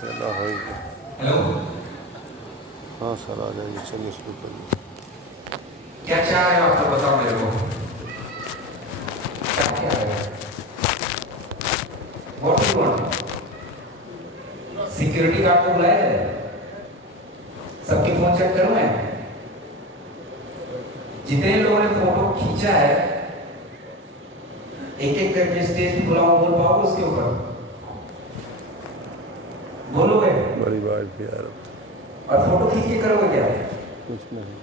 चला होएगा। हेलो, हाँ सर आ जाइए, चलिए शुरू करिए। क्या चाह रहे हो आप तो बताओ मेरे को। क्या क्या है? What do you want? Security guard को बुलाया जाए, सबके फोन चेक करूं मैं। जितने लोगों ने फोटो खींचा है एक एक करके स्टेज पे बुलाओ, बोल पाओगे उसके ऊपर? बोलोगे? बड़ी बात भी यार। और फोटो खींच के करोगे क्या? कुछ नहीं।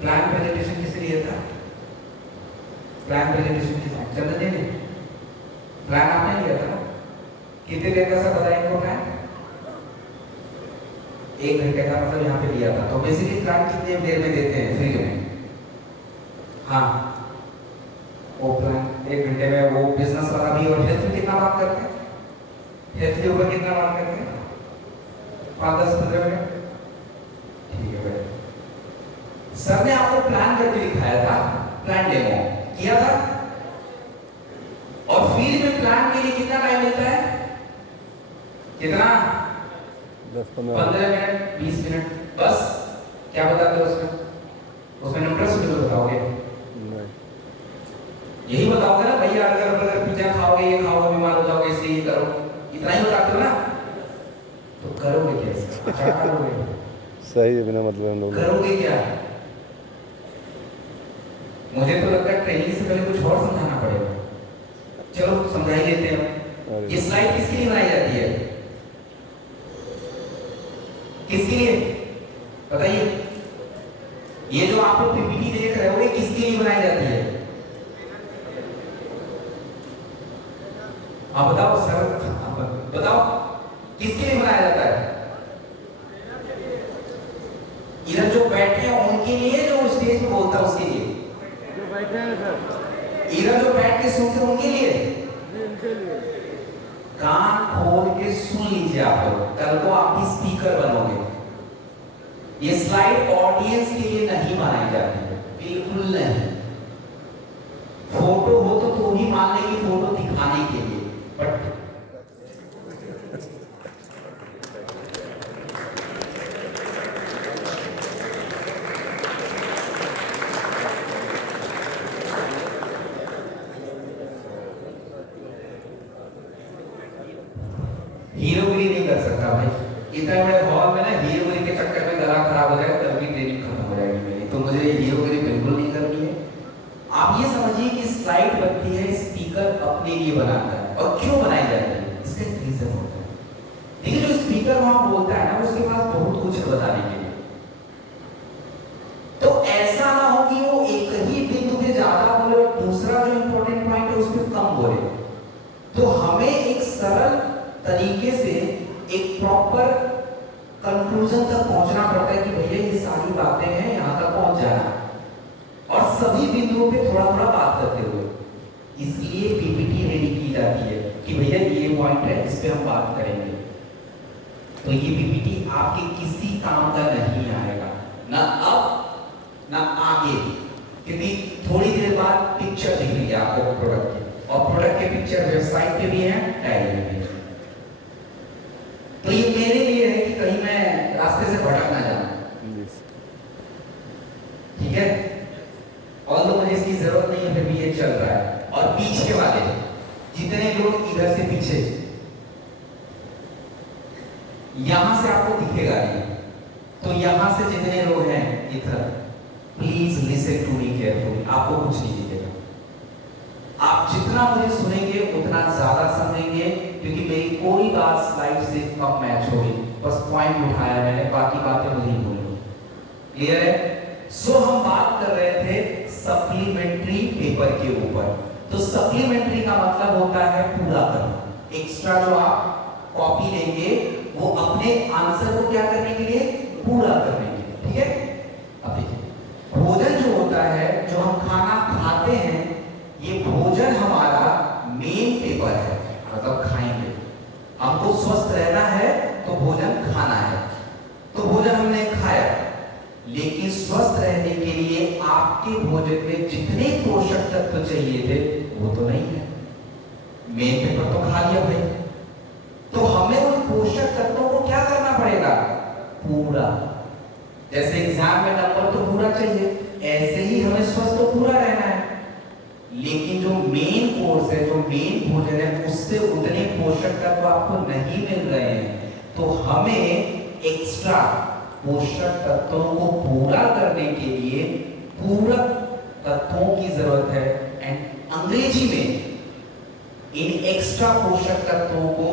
प्लान प्रेजेंटेशन किस लिए था? प्लान प्रेजेंटेशन किस लिए? चंदन ने प्लान आपने लिया था ना? कितने देर का सब बताया इनको प्लान? 1 घंटे का मतलब यहाँ पे दिया था। तो बेसिकली प्लान कितने देर में देते हैं फ्री में? हाँ, वो प्लान 1 घंटे में। वो बिजनेस वाला भी और हेल्थ में कितना बात करते हैं? हेल्थ के ऊपर कितना बात करते हैं? 5-10-15 मिनट। ठीक है भाई। सर ने आपको प्लान करके दिखाया था, प्लान डेमो किया था। और फील्ड में प्लान के लिए कितना टाइम मिलता है? कितना? 10-15 मिनट, 20 मिनट बस। क्या बताते हो उसमें? उसमें न्यूट्रस भी बताओगे? नहीं। यही बताओगे ना भैया, अगर पिज्जा खाओगे, ये खाओगे, बीमार हो जाओगे, इसलिए ये करो, इतना ही बताते हो ना? तो करोगे कैसे? क्या करोगे? सही है, बिना मतलब हम लोग करोगे क्या? मुझे तो लगता है ट्रेनिंग से पहले कुछ और समझाना पड़ेगा। चलो समझा ही लेते हैं। ये स्लाइड किसके लिए बनाई जाती है? किसके लिए बताइए? ये जो आप लोग पीपीटी देख रहे हो ये किसके लिए बनाई जाती है? आप बताओ सर, बताओ किसके लिए बनाया जाता है? इधर जो बैठे हैं उनके लिए, जो स्टेज पे बोलता है उसके लिए? जो बैठे हैं सर, इधर जो बैठ के सुनते हैं उनके लिए? उनके लिए। कान खोल के सुन लीजिए आप लोग, कल को आप भी स्पीकर बनोगे। ये स्लाइड ऑडियंस के लिए नहीं बनाई जाती है, बिल्कुल नहीं। फोटो हो तो ही मान लेंगे फोटो दिखाने के लिए, बट हीरोगिरी नहीं कर सकता भाई। इतने बड़े हॉल में ना हीरोगिरी के चक्कर में गला खराब हो जाएगा, तब भी ट्रेनिंग खत्म हो जाएगी मेरी। तो मुझे हीरोगिरी बिल्कुल नहीं करनी है। आप ये समझिए कि स्लाइड बनती है, स्पीकर अपने लिए बनाता है। और क्यों बनाई जाती है? इसका एक रीजन होता है। देखिए जो स्पीकर वहां बोलता है ना, उसके पास बहुत कुछ है बताने के लिए। तो ऐसा ना हो कि वो एक ही बिंदु पे ज्यादा बोले और दूसरा जो इंपॉर्टेंट पॉइंट है उस पर कम बोले। तो हमें एक सरल तरीके से एक प्रॉपर कंक्लूजन तक पहुंचना पड़ता है कि भैया ये सारी बातें हैं, यहां तक पहुंच जाना, और सभी बिंदुओं पे थोड़ा थोड़ा बात करते हुए। इसलिए पीपीटी रेडी की जाती है कि भैया ये पॉइंट है, इस पे हम बात करेंगे। तो ये पीपीटी आपके किसी काम का नहीं आएगा, ना अब ना आगे, क्योंकि थोड़ी देर बाद पिक्चर दिखेगी आपको प्रोडक्ट की, और प्रोडक्ट के पिक्चर वेबसाइट पे भी है, डायरी में भी है। तो ये मेरे लिए है कि कहीं मैं रास्ते से भटक ना जाऊं। ठीक है? और तो मुझे इसकी जरूरत नहीं है, फिर भी ये चल रहा है। और पीछे वाले जितने लोग इधर से पीछे, यहां से आपको दिखेगा नहीं, तो यहां से जितने लोग हैं इधर, please listen to me carefully. आपको कुछ नहीं दिखेगा। आप जितना मुझे सुनेंगे उतना ज्यादा समझेंगे, क्योंकि मेरी कोई बात स्लाइड से कम मैच होगी। बस पॉइंट उठाया मैंने, बाकी बातें मुझे ही बोलनी। क्लियर है? सो हम बात कर रहे थे सप्लीमेंट्री पेपर के ऊपर। तो सप्लीमेंट्री का मतलब होता है पूरा करना। एक्स्ट्रा जो आप कॉपी लेंगे वो अपने आंसर को क्या करने के लिए? पूरा करने के लिए। ठीक है? अब देखिए, भोजन जो होता है, जो हम खाना खाते हैं, ये भोजन हमारा मेन पेपर है। मतलब खाएंगे, हमको स्वस्थ रहना है तो भोजन खाना है। तो भोजन हमने खाया, लेकिन स्वस्थ रहने के लिए आपके भोजन में जितने पोषक तत्व चाहिए चाहिए थे वो तो नहीं है, मेन पेपर तो खा लिया भाई। तो हमें उन पोषक तत्वों को क्या करना पड़ेगा, पूरा। जैसे एग्जाम में नंबर तो पूरा चाहिए, ऐसे ही हमें स्वस्थ तो पूरा रहना है, लेकिन जो मेन कोर्स है, जो मेन भोजन है, उससे उतने पोषक तत्व आपको नहीं मिल रहे हैं। तो हमें एक्स्ट्रा पोषक तत्वों को पूरा करने के लिए पूरक तत्वों की जरूरत है। एंड अंग्रेजी में इन एक्स्ट्रा पोषक तत्वों को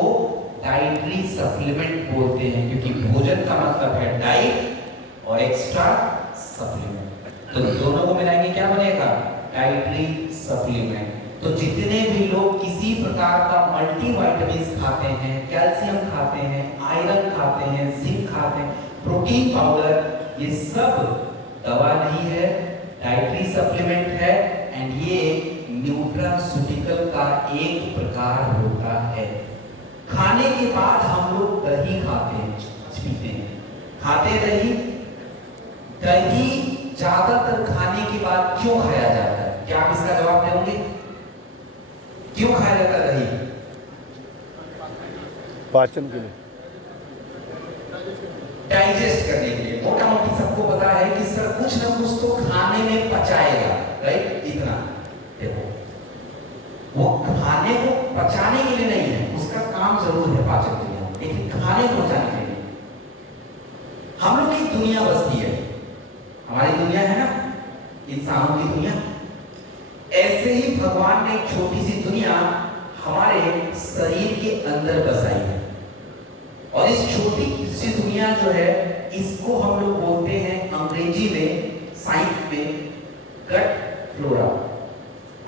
डाइटरी सप्लीमेंट बोलते हैं, क्योंकि भोजन का मतलब है डाइट और एक्स्ट्रा सप्लीमेंट। तो दोनों को मिलाएंगे क्या बनेगा, डाइटरी सप्लीमेंट। तो जितने भी लोग किसी प्रकार का मल्टीविटामिन खाते हैं, कैल्शियम खाते हैं, आयरन खाते हैं, जिंक खाते हैं, प्रोटीन पाउडर, ये सब दवा नहीं है, डाइटरी सप्लीमेंट है। एंड ये न्यूट्रास्यूटिकल का एक प्रकार होता है। खाने के बाद हम लोग दही खाते हैं, पीते हैं, खाते दही। दही ज्यादातर खाने के बाद क्यों खाया जाता है, क्या आप इसका जवाब देंगे? क्यों खाया जाता है दही? पाचन के लिए, डाइजेस्ट करने के लिए। मोटा मोटी सबको पता है कि सर कुछ ना कुछ तो खाने में पचाएगा, राइट? इतना देखो, वो खाने को पचाने के लिए नहीं है, उसका काम जरूर है पाचन के लिए, लेकिन खाने को पचाने के लिए। हम लोग की दुनिया बसती है, हमारी दुनिया है ना, इंसानों की दुनिया। ऐसे ही भगवान ने एक छोटी सी दुनिया हमारे शरीर के अंदर बसाई है, और इस छोटी सी दुनिया जो है, इसको हम लोग बोलते हैं अंग्रेजी में, साइंस में, गट फ्लोरा।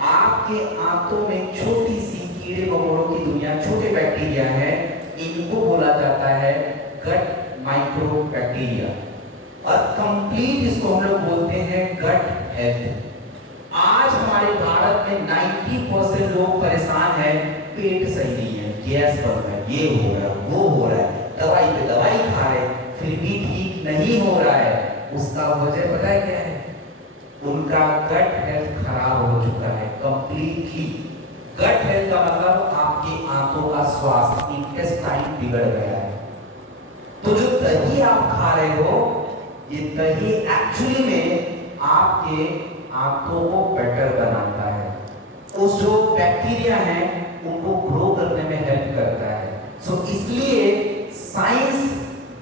आपके आंतों में छोटी सी कीड़े मकोड़ों की दुनिया, छोटे बैक्टीरिया है, इनको बोला जाता है गट माइक्रो बैक्टीरिया। और कंप्लीट इसको हम लोग बोलते हैं गट हेल्थ। आज हमारे भारत में 90% लोग परेशान हैं, पेट सही नहीं है, गैस बन रहा है, ये हो रहा है, वो हो रहा है, दवाई पे दवाई खा रहे, फिर भी ठीक नहीं हो रहा है। उसका वजह पता है क्या है? उनका गट हेल्थ खराब हो चुका है कंप्लीटली। गट हेल्थ का मतलब आपके आंतों का स्वास्थ्य, इंटेस्टाइन बिगड़ गया है। तो जो दही आप खा रहे हो, ये दही एक्चुअली में आपके आंतों को बेटर बनाता है, उस जो बैक्टीरिया हैं उनको ग्रो करने में हेल्प करता है। सो इसलिए साइंस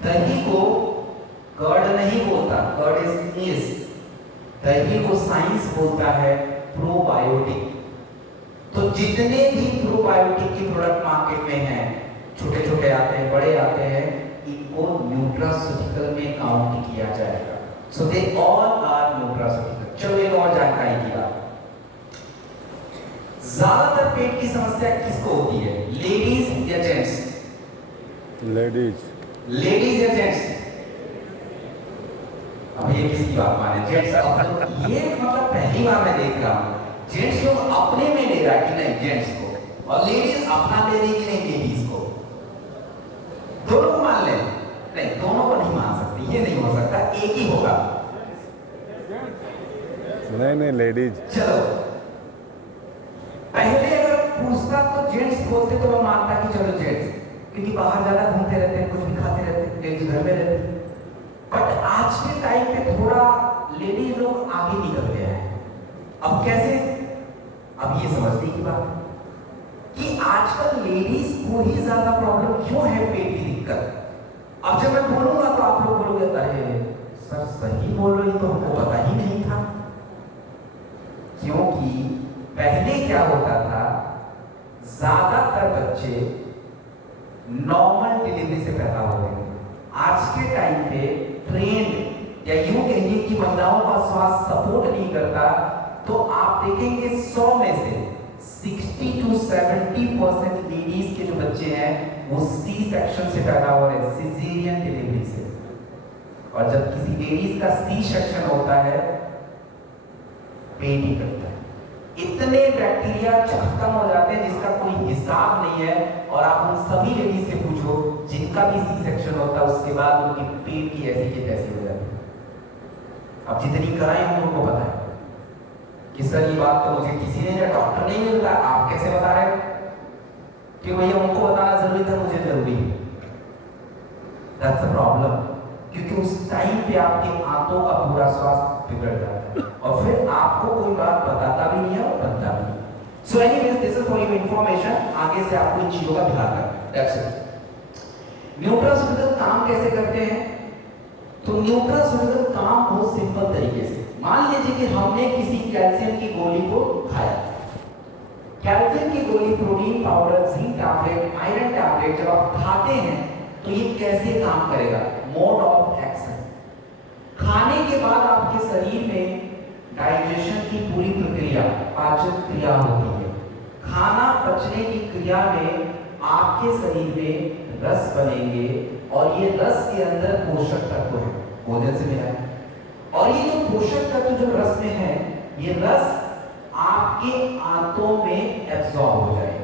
दही को कर्ड नहीं बोलता, कर्ड इज ईस्ट, दही को साइंस बोलता है प्रोबायोटिक। तो जितने भी प्रोबायोटिक के प्रोडक्ट मार्केट में हैं, छोटे छोटे आते हैं, बड़े आते हैं, इनको न्यूट्रास्यूटिकल में काउंट किया जाएगा। सो दे ऑल आर न्यूट्रास्यूटिकल। चलो एक और जानकारी की बात, ज्यादातर पेट की समस्या किसको होती है, लेडीज या जेंट्स? लेडीज। लेडीज या जेंट्स? अब ये किसकी बात माने, जेंट्स? अब ये मतलब पहली बार मैं देख रहा हूं जेंट्स लोग अपने में ले रहा है कि नहीं जेंट्स को, और लेडीज अपना ले रही कि नहीं लेडीज को। दोनों को मान ले? नहीं, दोनों को नहीं मान सकते, ये नहीं हो सकता, एक ही होगा। नहीं लेडीज। चलो, पहले अगर पूछता तो जेंट्स बोलते तो मैं मानता कि चलो जेंट्स, क्योंकि बाहर ज्यादा घूमते रहते हैं, कुछ भी खाते रहते हैं, लेडीज घर में रहते हैं। बट आज के टाइम पे थोड़ा लेडीज लोग आगे निकल गया है। अब कैसे? अब ये समझने की बात कि आजकल लेडीज को ही ज्यादा प्रॉब्लम क्यों है पेट की दिक्कत। अब जब मैं बोलूंगा तो आप लोग बोलोगे अरे सर सही बोल रही, तो हमको पता ही नहीं था। क्योंकि पहले क्या होता था, ज्यादातर बच्चे नॉर्मल डिलीवरी से पैदा होते थे। आज के टाइम पे ट्रेंड या यूं कहिए कि महिलाओं का स्वास्थ्य सपोर्ट नहीं करता, तो आप देखेंगे 100 में से 60 to 70% लेडीज के जो बच्चे हैं वो सी सेक्शन से पैदा हो रहे हैं, सिजेरियन डिलीवरी से। और जब किसी लेडीज का सी सेक्शन होता है, पेट ही करता है। इतने बैक्टीरिया खत्म हो जाते हैं जिसका कोई हिसाब नहीं है। और आप उन सभी लेडीज से पूछो जिनका भी सी सेक्शन होता है, उसके बाद उनके पेट की ऐसी की तैसी हो जाती है। अब जितनी कराएं हम लोगों को पता है। कि सर ये बात तो मुझे किसी ने, डॉक्टर नहीं मिलता, आप कैसे बता रहे हो? कि भैया उनको बताना जरूरी था, मुझे जरूरी है। दैट्स अ प्रॉब्लम, क्योंकि उस टाइम पे आपके आंतों का पूरा स्वास्थ्य बिगड़ जाता है और फिर आपको कोई बात बताता भी नहीं है और बनता भी नहीं। So anyways, this is for your information. आगे से आपको इन चीजों का ध्यान रखना। That's it. न्यूट्रास्यूटिकल काम कैसे करते हैं? तो न्यूट्रास्यूटिकल काम बहुत सिंपल तरीके से, मान लीजिए कि हमने किसी कैल्शियम की गोली को खाया। कैल्शियम की गोली, protein powder, zinc tablet, iron tablet जब आप खाते हैं तो ये कैसे काम करेगा? Mode of action. खाने के बाद आपके शरीर में डाइजेशन की पूरी प्रक्रिया, पाचन क्रिया होती है। खाना पचने की क्रिया में आपके शरीर में रस बनेंगे और ये रस के अंदर पोषक तत्व है, भोजन से मिला है। और ये जो पोषक तत्व जो रस में है, ये रस आपके आंतों में एब्जॉर्ब हो जाएगा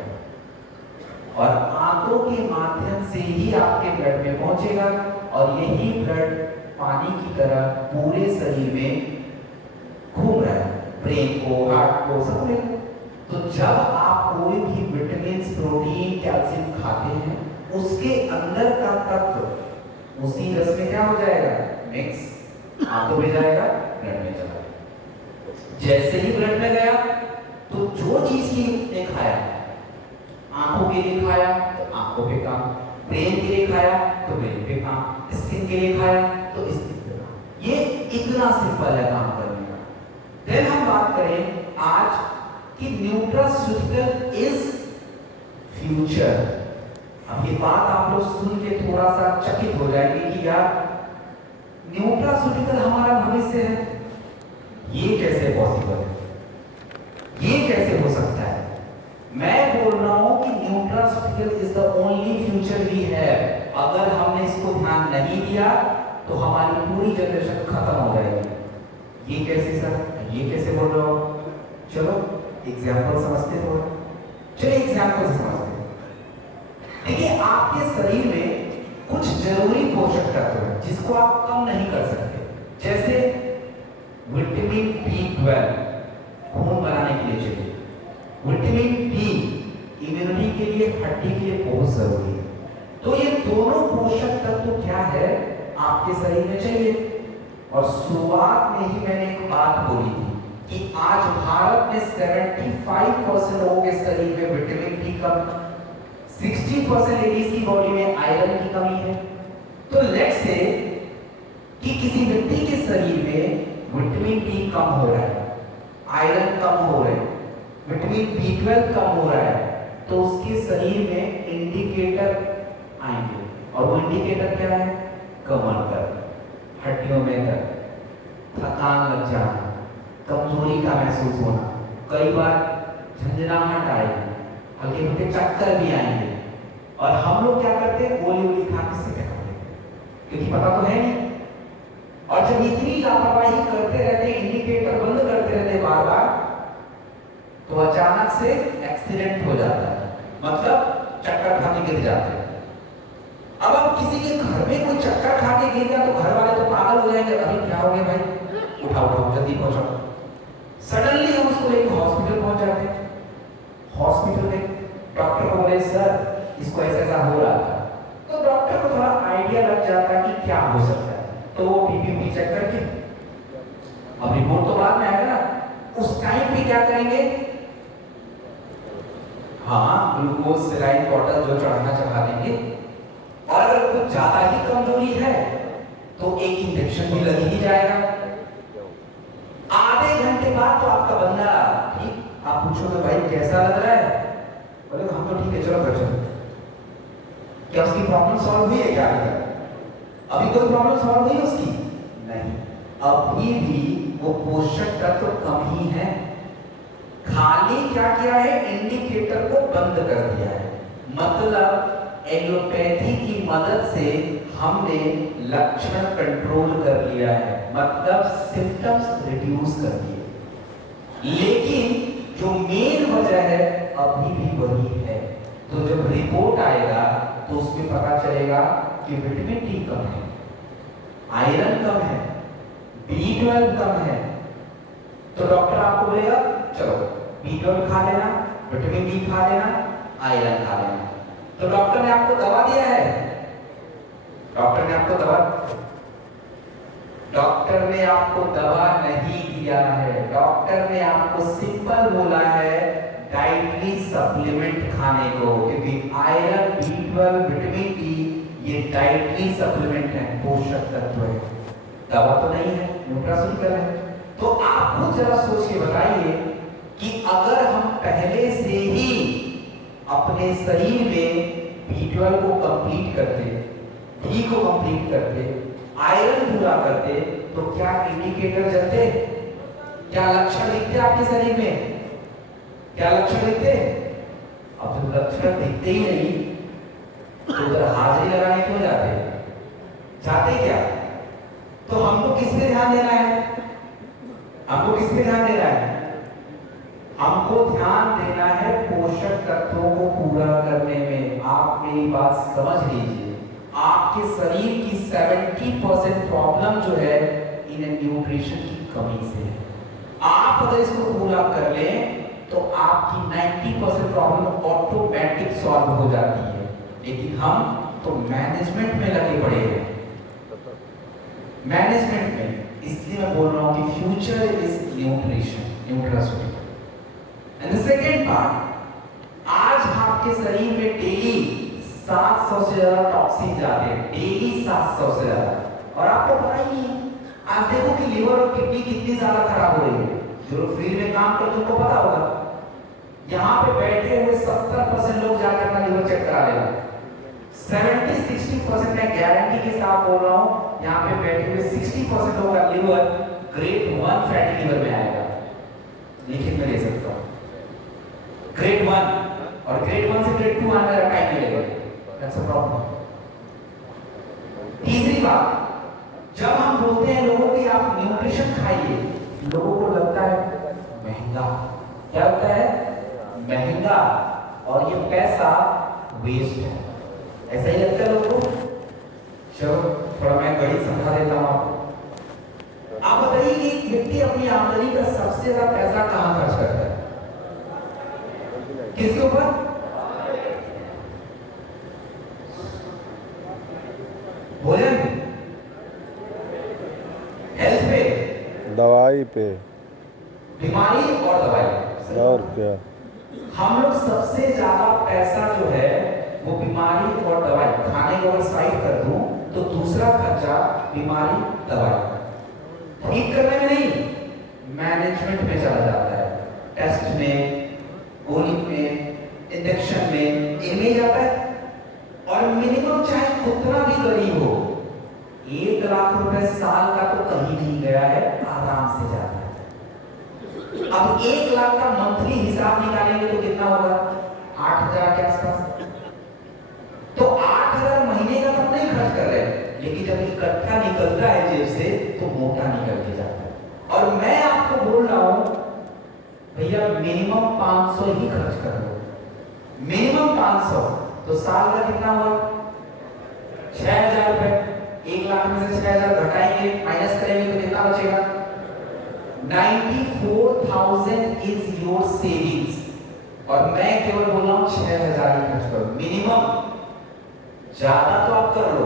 और आंतों के माध्यम से ही आपके ब्लड में पहुंचेगा और यही ब्लड पानी की तरह पूरे शरीर में घूम रहा है, ब्रेन को, हार्ट को, सब में। तो जब आप कोई भी विटामिन, प्रोटीन, कैल्शियम खाते हैं, उसके अंदर का तत्व उसी रस में क्या हो जाएगा? मिक्स, आंतों में जाएगा, ब्लड में चला जाएगा। जैसे ही ब्लड में गया तो जो चीज की ने खाया, आंखों के लिए खाया तो आंखों पे काम, ब्रेन के लिए खाया तो ब्रेन पे काम, स्किन के लिए खाया तो स्किन पे काम। ये इतना सिंपल है काम करने का। देन हम बात करें आज कि न्यूट्रास्यूटिकल इज फ्यूचर। अब ये बात आप लोग सुन के थोड़ा सा चकित हो जाएंगे कि यार न्यूट्रास्यूटिकल हमारा भविष्य है, ये कैसे पॉसिबल है, ये कैसे हो सकता है? मैं बोल रहा हूं कि nutraceutical is the only future we have. अगर हमने इसको ध्यान नहीं दिया तो हमारी पूरी जनरेशन खत्म हो जाएगी। ये कैसे सर, ये कैसे बोल रहे हो? चलो एग्जाम्पल समझते हो। चलिए एग्जाम्पल से समझते हैं। देखिए, आपके शरीर में कुछ जरूरी पोषक तत्व है जिसको आप कम नहीं कर सकते, जैसे विटामिन B12 खून बनाने के लिए चाहिए, विटामिन D इम्यूनिटी के लिए, हड्डी के लिए बहुत जरूरी है। तो ये दोनों पोषक तत्व क्या है आपके शरीर में चाहिए। और शुरुआत में ही मैंने एक बात बोली थी कि आज भारत में 75% लोगों के शरीर में विटामिन D कम, 60% लेडीज की बॉडी में आयरन की कमी है। तो लेट्स से कि किसी व्यक्ति के शरीर में विटामिन D कम हो रहा है, आयरन कम हो रहा है, विटामिन B12 कम हो रहा है, तो उसके शरीर में इंडिकेटर आएंगे। और वो इंडिकेटर क्या है? कमर दर्द, हड्डियों में दर्द, थकान लग जाना, कमजोरी का महसूस होना, कई बार झंझनाहट आएगी, हल्के फुल्के चक्कर भी आएंगे। और हम लोग क्या करते हैं? गोली वोली खा के सेट कर देते हैं, क्योंकि पता तो है नहीं। और जब इतनी लापरवाही करते रहते, इंडिकेटर बंद करते रहते बार बार, तो अचानक से एक्सीडेंट हो जाता है, मतलब चक्कर खा के गिर जाते हैं। अब आप किसी के घर में कोई चक्कर खा के गिर गया तो घर वाले तो पागल हो जाएंगे, अरे क्या हो गया भाई, उठाओ उठाओ जल्दी पहुंचाओ। सडनली हम उसको लेकर हॉस्पिटल पहुंच जाते हैं। हॉस्पिटल में डॉक्टर को बोले सर इसको ऐसा ऐसा हो रहा था, तो डॉक्टर को थोड़ा आइडिया लग जाता है कि क्या हो सकता है। तो वो बीपी चेक करके, अब रिपोर्ट तो बाद में आएगा ना, उस टाइम पे क्या करेंगे? हाँ, ग्लूकोज सेलाइन बॉटल जो चढ़ाना चढ़ा देंगे। और अगर कुछ ज्यादा ही कमजोरी है तो एक इंजेक्शन भी लग ही जाएगा। आधे घंटे बाद तो आपका बंदा ठीक, आप पूछोगे भाई कैसा लग रहा है? बोले हम तो ठीक है, चलो घर चलो। क्या उसकी प्रॉब्लम सॉल्व हुई है? क्या अभी कोई प्रॉब्लम सॉल्व हुई उसकी? नहीं, अभी भी वो पोषक तत्व कम ही है। खाली क्या किया है? इंडिकेटर को बंद कर दिया है। मतलब एलोपैथी की मदद से हमने लक्षण कंट्रोल कर लिया है, मतलब सिम्टम्स रिड्यूस कर दिए। लेकिन जो मेन वजह है अभी भी वही है। तो जब रिपोर्ट आएगा तो उसमें पता चलेगा कि विटामिन डी कम है, आयरन कम है, B12 कम है, तो डॉक्टर आपको बोलेगा चलो B12 खा लेना, विटामिन डी खा लेना, आयरन खा लेना। तो डॉक्टर ने आपको दवा दिया है, डॉक्टर ने आपको दवा नहीं दिया है। डॉक्टर ने आपको सिंपल बोला है डाइटरी सप्लीमेंट खाने को, क्योंकि आयरन, B12, विटामिन डी ये डाइटरी सप्लीमेंट है, पोषक तत्व है, दवा तो नहीं है, न्यूट्रास्यूटिकल है। तो आप खुद जरा सोच के बताइए कि अगर हम पहले से ही अपने शरीर में B12 को कंप्लीट करते, डी को कंप्लीट करते, आयरन पूरा करते, तो क्या इंडिकेटर जलते? क्या लक्षण दिखते आपके शरीर में? क्या लक्षण दिखते? अब जब लक्षण दिखते ही नहीं तो उधर हाजिरी लगाने क्यों जाते क्या? तो हमको किस पे ध्यान देना है? हमको किस पे ध्यान देना है? हमको ध्यान देना है पोषक तत्वों को पूरा करने में। आप मेरी बात समझ लीजिए, आपके शरीर की 70% प्रॉब्लम जो है इन न्यूट्रिशन की कमी से है। आप अगर इसको पूरा कर लें तो आपकी 90% प्रॉब्लम ऑटोमेटिक सॉल्व हो जाती है। लेकिन हम तो मैनेजमेंट में लगे पड़े हैं, मैनेजमेंट में। इसलिए मैं बोल रहा हूं कि future is nutrition, nutraceutical. And the second part, आज आपके शरीर में डेली 700 से ज्यादा टॉक्सिन जाते हैं, डेली 700 से ज्यादा, और आपको पता ही नहीं। आज देखो कि लिवर और किडनी कितनी ज्यादा खराब हो रही है। जो लोग फील्ड में काम करते हैं उनको पता होगा, यहाँ पे बैठे हुए 70% लोग जाकर अपना लिवर चेक करा लेगा। 70-60% मैं गारंटी के साथ बोल रहा हूँ, यहाँ पे बैठे हुए 60% लोगों का लिवर ग्रेड 1 फैटी लिवर में आएगा। लिखित में ले सकता हूँ ग्रेड 1, और ग्रेड 1 से ग्रेड 2 आने का टाइम लगेगा। That's a problem. तीसरी बात, जब हम बोलते हैं लोगों की आप न्यूट्रिशन खाइए, लोगों को लगता है महंगा। क्या लगता है? महंगा, और ये पैसा वेस्ट है, ऐसा ही लगता है लोगों को। चलो थोड़ा मैं गणित समझा देता हूं आपको। आप बताइए कि एक व्यक्ति अपनी आमदनी का सबसे ज्यादा पैसा कहां खर्च करता है? किसके ऊपर? भोजन, हेल्थ पे, दवाई पे, बीमारी और दवाई। और क्या? हम लोग सबसे ज्यादा पैसा जो है वो बीमारी और दवाई, खाने को अगर साइड कर दूं तो दूसरा खर्चा बीमारी, दवाई। ठीक करने में नहीं, मैनेजमेंट में चला जाता है। टेस्ट में, गोली में, इंजेक्शन में, इनमें जाता है। और मिनिमम चाहे कितना भी गरीब हो, 1 लाख रुपए साल का तो कहीं नहीं गया है, आराम से जाता है। अब 1 लाख का मंथली हिसाब निकालेंगे तो कितना होगा? 8,000 के आसपास। तो 8,000 महीने का तो नहीं खर्च कर रहे, लेकिन जब इकट्ठा निकलता है जेब से तो मोटा निकल के जाता है। और मैं आपको बोल रहा हूं भैया मिनिमम 500 ही खर्च कर लो, मिनिमम 500। तो साल का कितना हुआ? 6,000 रुपए। 1 लाख में से 6,000 घटाएंगे, माइनस करेंगे तो कितना बचेगा? 94,000 इज योर सेविंग्स। और मैं केवल बोल रहा हूं 6,000 ही खर्च करो मिनिमम। ज्यादा तो आप कर लो,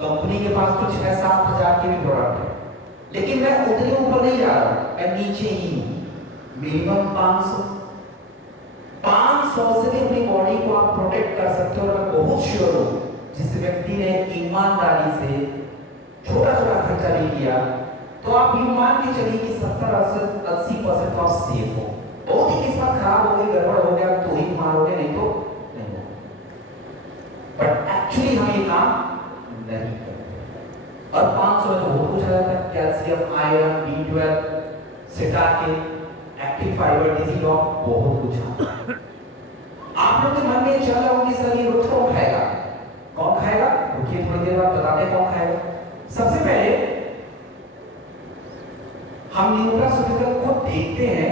कंपनी के पास तो 6-7 हजार के भी प्रोडक्ट है, लेकिन मैं उतने ऊपर नहीं जा रहा, मैं नीचे ही हूं। मिनिमम 500 से भी अपनी बॉडी को आप प्रोटेक्ट कर सकते हो। और मैं बहुत श्योर हूं जिस व्यक्ति ने ईमानदारी से छोटा छोटा खर्चा भी किया, तो आप ये मान के चलिए कि 70-80% तो आप सेफ हो। बहुत ही किस्मत खराब हो गई, गड़बड़ हो गया तो ही मारोगे, नहीं तो नहीं होगा। बट एक्चुअली हम ये काम नहीं करते। और 500 में तो बहुत कुछ आ जाता है, कैल्शियम, आयरन, B12 सिटा के, एक्टिव फाइबर, डिजिलॉक, बहुत कुछ आता है। आप लोग के मन में चल रहा होगा कि सर ये रोज कौन खाएगा? कौन खाएगा? रुकिए थोड़ी देर बाद बताते हैं कौन खाएगा। सबसे पहले हम न्यूट्रास्यूटिकल को देखते हैं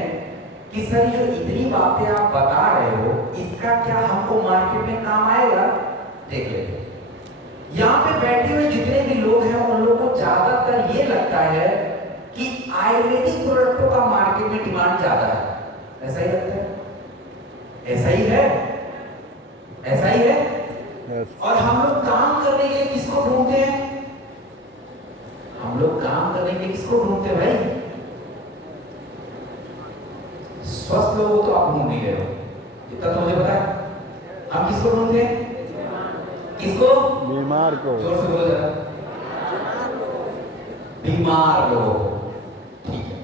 कि सर जो इतनी बातें आप बता रहे हो, इसका क्या हमको मार्केट में काम आएगा? देख लेते हैं। यहाँ पे बैठे हुए जितने भी लोग हैं उन लोगों को ज्यादातर ये लगता है कि आयुर्वेदिक प्रोडक्टों का मार्केट में डिमांड ज्यादा है। ऐसा ही लगता है? ऐसा ही है? ऐसा ही है? और हम लोग काम करने के लिए किसको ढूंढते हैं? हम लोग काम करने के लिए किसको ढूंढते हैं भाई? स्वस्थ लोगों को तो आप ढूंढ नहीं रहे हो, इतना तो मुझे पता है। हम किसको ढूंढते हैं? किसको? बीमार को। जोर से बोलो जरा। बीमार लोगों को। ठीक है,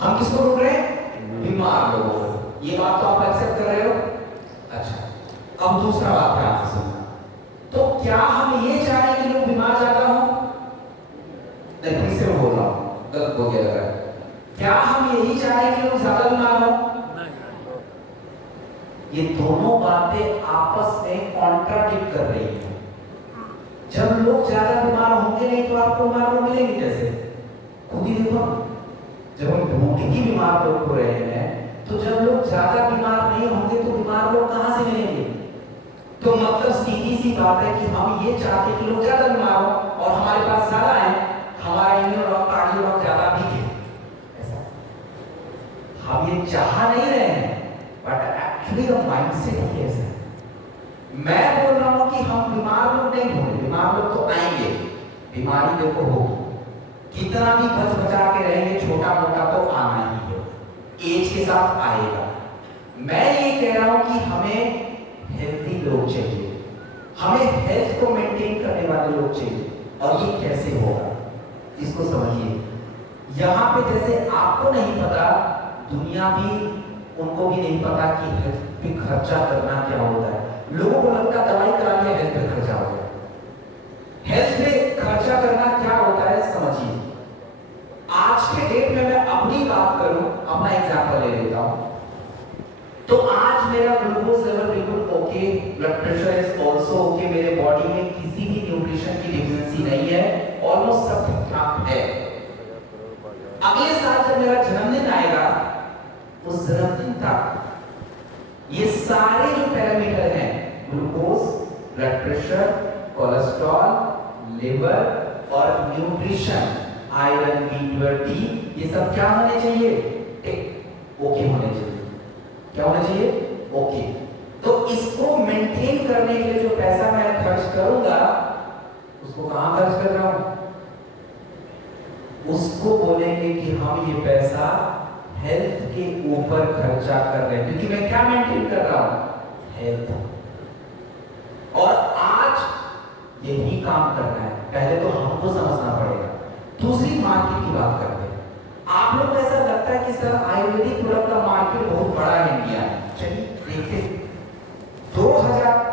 हम किसको ढूंढ रहे हैं? बीमार लोगों को। ये बात तो आप एक्सेप्ट कर रहे हो? अच्छा, अब दूसरा बात ध्यान से सुनना। तो क्या हम ये चाह रहे हैं कि लोग बीमार ज्यादा हो? नहीं, फिर से मैं बोल रहा हूं, गलत हो गया लग रहा है। क्या हम यही चाह रहे हैं कि लोग ज्यादा बीमार हो? ये दोनों बातें आपस में कॉन्ट्राडिक्ट कर रही हैं। जब लोग ज्यादा बीमार होंगे नहीं तो आपको बीमार लोग मिलेंगे कैसे? खुद ही देखो, जब हम ढूंढ के बीमार लोग हो रहे हैं, तो जब लोग ज्यादा बीमार नहीं होंगे तो बीमार लोग कहां से मिलेंगे? तो मतलब सीधी सी बात है कि हम ये चाहते हैं कि लोग ज्यादा बीमार हो और हमारे पास ज्यादा है, हमारा इम्यून और कार्डियो ज्यादा भी है। ऐसा हम ये चाह नहीं रहे हैं, बट एक्चुअली द माइंडसेट ही ऐसा है। मैं बोल रहा हूं कि हम बीमार लोग नहीं होंगे, बीमार लोग तो आएंगे, बीमारी देखो होगी, कितना भी बच बचा के रहेंगे, छोटा मोटा तो आना ही है, एज के साथ आएगा। मैं ये कह रहा हूं कि हमें हेल्थी लोग चाहिए, हमें हेल्थ को मेंटेन करने वाले लोग चाहिए। और ये कैसे होगा इसको समझिए। यहां पे जैसे आपको नहीं पता, दुनिया भी उनको भी नहीं पता कि हेल्थ पे खर्चा करना क्या होता है। लोगों को लगता है दवाई करा लिया हेल्थ पे खर्चा हो गया। हेल्थ पे खर्चा करना क्या होता है समझिए। आज के डेट में मैं अपनी बात करूं, अपना एग्जांपल ले लेता हूं। तो आज मेरा ग्लूकोज लेवल बिल्कुल okay, blood pressure is also okay, मेरे बॉडी में किसी भी न्यूट्रिशन की डिफिशिएंसी नहीं है, ऑलमोस्ट सब ठीक ठाक है। अगले साल जब मेरा जन्मदिन आएगा, उस जन्मदिन तक ये सारे जो पैरामीटर हैं, glucose, blood pressure, cholesterol, liver और न्यूट्रिशन, आयरन, B12, D, ये सब क्या होने चाहिए? ओके होने चाहिए। क्या होने चाहिए? ओके। तो इसको मेंटेन करने के लिए जो पैसा मैं खर्च करूंगा, उसको कहां खर्च कर रहा हूं? उसको बोलेंगे कि हम ये पैसा हेल्थ के ऊपर खर्चा कर रहे हैं, क्योंकि मैं क्या मेंटेन कर रहा हूं? हेल्थ। और आज यही काम करना है, पहले तो हमको समझना पड़ेगा। दूसरी मार्केट की बात करते हैं। आप लोग को ऐसा लगता है कि सर आयुर्वेदिक प्रोडक्ट का मार्केट बहुत बड़ा है इंडिया में। चलिए देखते हैं। 2000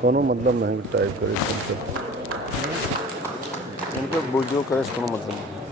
कोनो मतलब नहीं टाइप करे उनके जो करे कोनो मतलब नहीं।